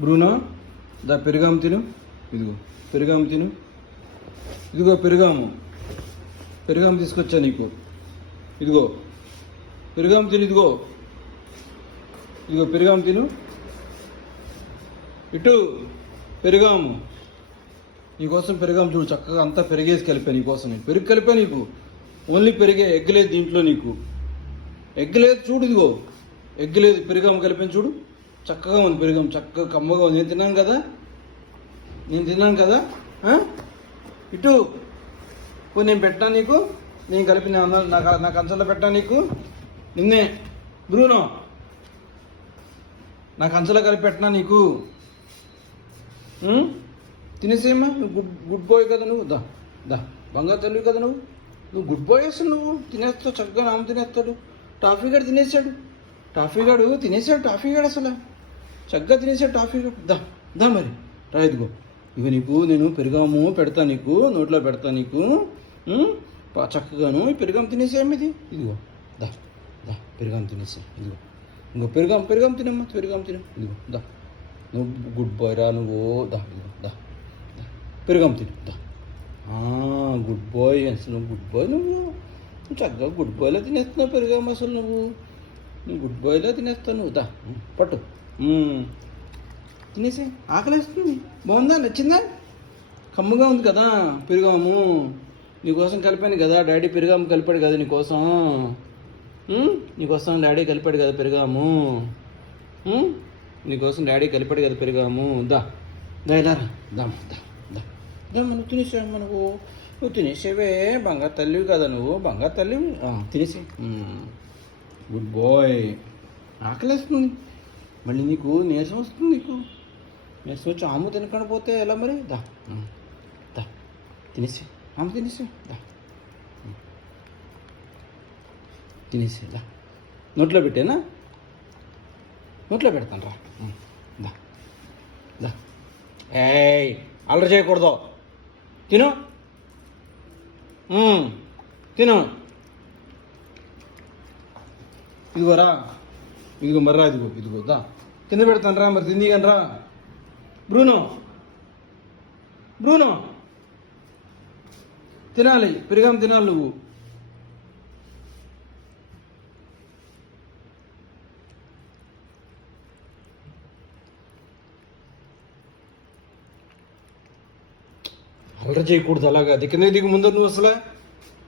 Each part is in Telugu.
బ్రూనో దా పెరుగాము తిను. ఇదిగో పెరుగాము తిను. ఇదిగో పెరుగాము తీసుకొచ్చా నీకు. ఇదిగో పెరుగాము తిను. ఇదిగో పెరుగాము తిను. ఇటు పెరుగాము నీకోసం పెరుగాము చూడు. చక్కగా అంతా పెరిగేసి కలిపా నీకోసం. నేను పెరుగు కలిపా నీకు. ఓన్లీ పెరిగే. ఎగ్ లేదు దీంట్లో నీకు. ఎగ్ లేదు చూడు. ఇదిగో ఎగ్ లేదు, పెరుగాము కలిపాను చూడు. చక్కగా ఉంది పెరుగాము, చక్కగా కమ్మగా ఉంది. నేను తిన్నాను కదా. ఇటు పో, నేను పెట్టా నీకు. నేను కలిపి నా కంచంలో పెట్టా నీకు. నిన్నే బ్రూనో నా కంచంలో కలిపి పెట్టినా నీకు. తినేసేమ్మా. నువ్వు గుడ్ బాయ్ కదా. నువ్వు దా దా బంగారు తల్లి కదా. నువ్వు గుడ్ బాయ్ అసలు. నువ్వు తినేస్తావు చక్కగా. నామ తినేస్తాడు. టాఫీ గాడు తినేసాడు. టాఫీ గాడు అసలు చక్కగా తినేసాడు. టాఫీ గాడు దా మరి రా. ఇదిగో నీకు నేను పెరుగాము పెడతా నీకు. నోట్లో పెడతా నీకు చక్కగాను. ఈ పెరుగాము తినేసేయమ్మ. ఇదిగో దా పెరుగాము తినేసా. ఇంకో పెరుగాము తినమ్మా. పెరుగాము తిను. ఇదిగో దా. నువ్వు గుడ్ బాయ్ రా. నువ్వు దా పెరుగాము తిను. గుడ్ బాయ్ అసలు. నువ్వు గుడ్ బాయ్. నువ్వు చక్కగా గుడ్ బాయ్లో తినేస్తున్నావు పెరుగాము అసలు. నువ్వు గుడ్ బాయ్లో తినేస్తావు. నువ్వు దా పట్టు తినేసి. ఆకలేస్తుంది. బాగుందా? నచ్చిందా? కమ్ముగా ఉంది కదా పెరుగాము. నీకోసం కలిపాను కదా. డాడీ పెరుగాము కలిపాడు కదా నీకోసం. నీకోసం డాడీ కలిపాడు కదా పెరుగాము. నీకోసం డాడీ కలిపాడు కదా పెరుగాము. దా ఇలా రా. నువ్వు తినేసావు. నువ్వు తినేసేవే. బంగారు తల్లివి కదా నువ్వు. బంగారు తల్లివి. తినేసి. Good boy. ఆకలేస్తుంది మళ్ళీ నీకు. నీరసం వస్తుంది నీకు. నీరసం వచ్చి ఆము తినకుండా పోతే ఎలా మరి? దా తినేసి. ఆమె తినేసి. తినేసి దా. నోట్లో పెట్టేనా? నోట్లో పెడతాను రా. దా ఏయ్ అల్లరి చేయకూడదు. తిను. తిను. ఇదిగోరా. ఇదిగో మర్రా. ఇదిగో దా. కింద పెడతాను రా. మరి తింది కానీ రా. బ్రూనో తినాలి. పెరుగాము తినాలి నువ్వు. అల్లరి చేయకూడదు అలాగా. అది కిందకి దిగు ముందు. నువ్వు అసలు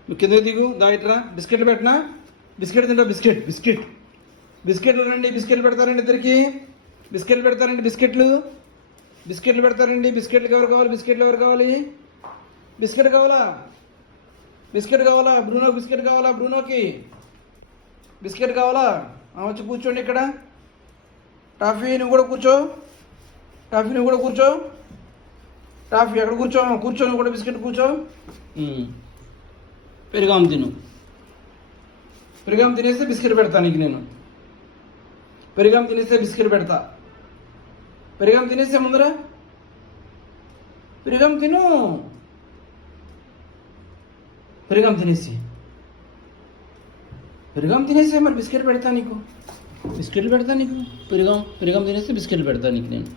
నువ్వు కిందకి దిగు. దాయిట్రా. బిస్కెట్లు పెట్టినా. బిస్కెట్ తింటా. బిస్కెట్లు రండి. బిస్కెట్లు పెడతారండి ఇద్దరికి. బిస్కెట్లు పెడతారండి. బిస్కెట్లు పెడతారండి. బిస్కెట్లు ఎవరు కావాలి? బిస్కెట్ కావాలా? బ్రూనోకి బిస్కెట్ కావాలా? బ్రూనోకి బిస్కెట్ కావాలా? వచ్చి కూర్చోండి ఇక్కడ. టాఫీ నువ్వు కూడా కూర్చో. టాఫీ ఎక్కడ కూర్చో. నువ్వు కూడా బిస్కెట్ కూర్చో. పెరుగాము తిను. పెరుగాము తినేస్తే బిస్కెట్ పెడతా నీకు నేను. పెరుగాము తినేస్తే బిస్కెట్ పెడతా. పెరుగాము తినేస్తే ముందర పెరుగాము తిను. పెరుగాము తినేసి మరి బిస్కెట్ పెడతా నీకు. పెరుగాము తినేస్తే బిస్కెట్లు పెడతా నీకు నేను.